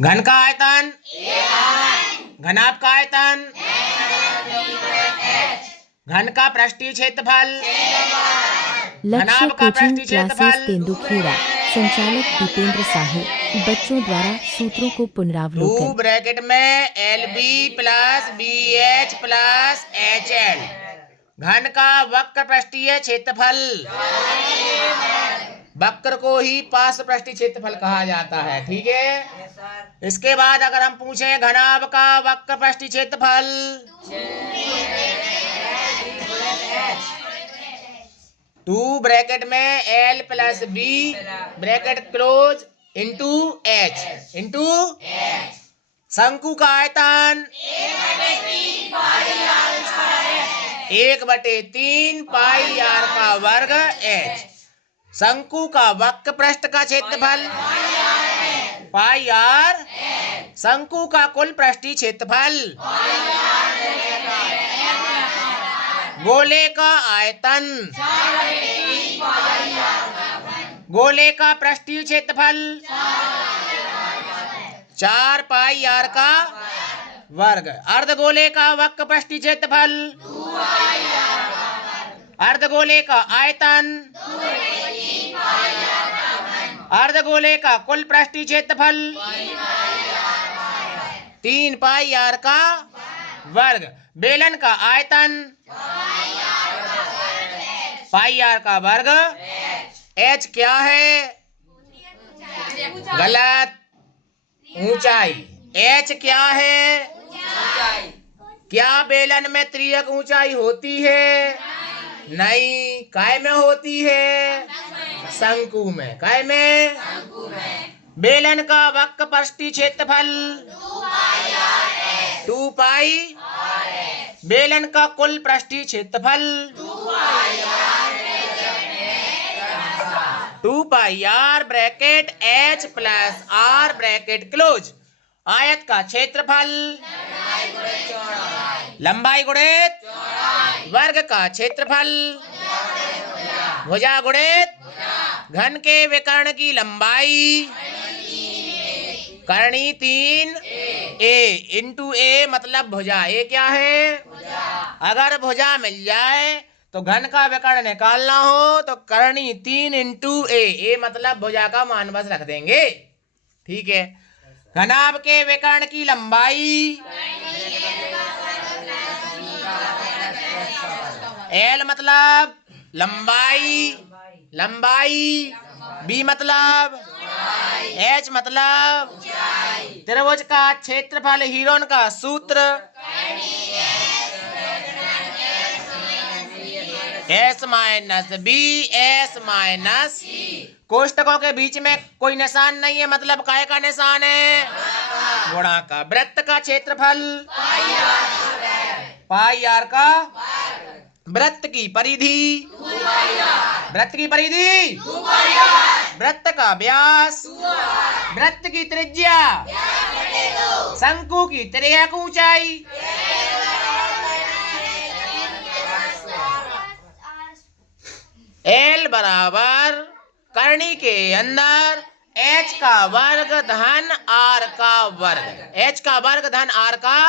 घन का आयतन, घनाभ का आयतन, घन का पृष्ठीय क्षेत्रफल, लक्ष्य घनाभ का कोचिंग पृष्ठीय क्लासेस क्षेत्रफल। तेंदुखेड़ा, संचालक दीपेंद्र साहू। बच्चों द्वारा सूत्रों को 2 पुनरावलोकन। ब्रैकेट में LB plus BH plus HL घन का वक्र पृष्ठीय क्षेत्रफल। वक्र को ही पार्श्व पृष्ठीय क्षेत्रफल कहा जाता है। ठीक है। इसके बाद अगर हम पूछें घनाभ का वक्र पृष्ठीय क्षेत्रफल, 2 ब्रैकेट में L plus B bracket close into H into शंकु का आयतन 1/3 पाई r का वर्ग H। शंकु का वक्र पृष्ठ का क्षेत्रफल पाई r। शंकु का कुल पृष्ठीय क्षेत्रफल। गोले का आयतन, गोले का पृष्ठीय क्षेत्रफल 4 पाई r का वर्ग। अर्धगोले का वक्र पृष्ठीय क्षेत्रफल, अर्धगोले का आयतन, अर्धगोले का कुल पृष्ठीय क्षेत्रफल 3 पाई r का वर्ग। बेलन का आयतन पाई r का वर्ग। H क्या है? गलत, ऊंचाई। H क्या है? क्या बेलन में त्रियक ऊंचाई होती है? नहीं। काय में होती है? शंकु में। काय में? बेलन का वक्र पृष्ठीय क्षेत्रफल 2 पाई। बेलन का कुल पृष्ठीय क्षेत्रफल 2 पाई r bracket H plus R bracket close. आयत का क्षेत्रफल लंबाई गुणित वर्ग का क्षेत्रफल भुजा गुणित घन के विकर्ण की लंबाई करणी 3a इंटू a मतलब भुजा। a क्या है? अगर भुजा मिल जाए तो घन का विकर्ण निकालना हो तो करणी 3 इंटू a मतलब भुजा का मान बस रख देंगे। ठीक है। घनाभ के विकर्ण की लंबाई L मतलब लंबाई, लंबाई B मतलब H मतलब त्रिभुज का क्षेत्रफल हीरोन का सूत्र S minus B S minus कोष्टकों के बीच में कोई निशान नहीं है मतलब काय का निशान है? गुणा का। वृत्त का क्षेत्रफल पाई r का। वृत्त की परिधि, वृत्त की परिधि वृत्त का व्यास, वृत्त की त्रिज्या, शंकु की त्रियक ऊंचाई। L बराबर करणी के अंदर H का वर्ग धन R का वर्ग। H का वर्ग धन R का